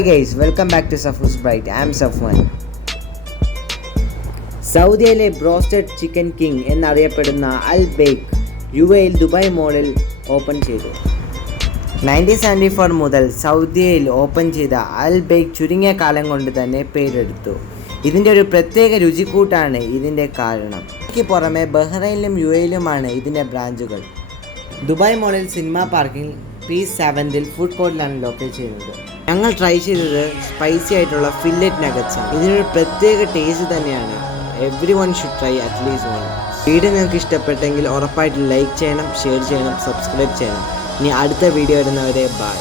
Hi guys, welcome back to Safus Bright. I am Safwan. സൗദിയിലെ broasted chicken king എന്നറിയപ്പെടുന്ന അൽ bake UAEയിൽ Dubai മോളിൽ open ചെയ്തു. 1974 മുതൽ സൗദിയിൽ ഓപ്പൺ ചെയ്ത അൽ ബേക്ക് ചുരുങ്ങിയ കാലം കൊണ്ട് തന്നെ പേരെടുത്തു. ഇതിൻ്റെ ഒരു പ്രത്യേക രുചിക്കൂട്ടാണ് ഇതിൻ്റെ കാരണം. ഇതിന് പുറമെ ബഹ്റൈനിലും UAEയിലുമാണ് ഇതിൻ്റെ ബ്രാഞ്ചുകൾ. ദുബായ് മോളിൽ സിനിമ പാർക്കിൽ P7 ഫുഡ് കോർട്ടിലാണ് ലൊക്കേറ്റ് ചെയ്യുന്നത്. ഞങ്ങൾ ട്രൈ ചെയ്തത് സ്പൈസി ആയിട്ടുള്ള ഫില്ലറ്റ് നഗറ്റ്സ് ആണ്. ഇതിനൊരു പ്രത്യേക ടേസ്റ്റ് തന്നെയാണ്. Every one should try at least one. Video നിങ്ങൾക്ക് ഇഷ്ടപ്പെട്ടെങ്കിൽ ഉറപ്പായിട്ട് ലൈക്ക് ചെയ്യണം, ഷെയർ ചെയ്യണം, സബ്സ്ക്രൈബ് ചെയ്യണം. ഇനി അടുത്ത വീഡിയോ വരുന്നവരെ ബൈ.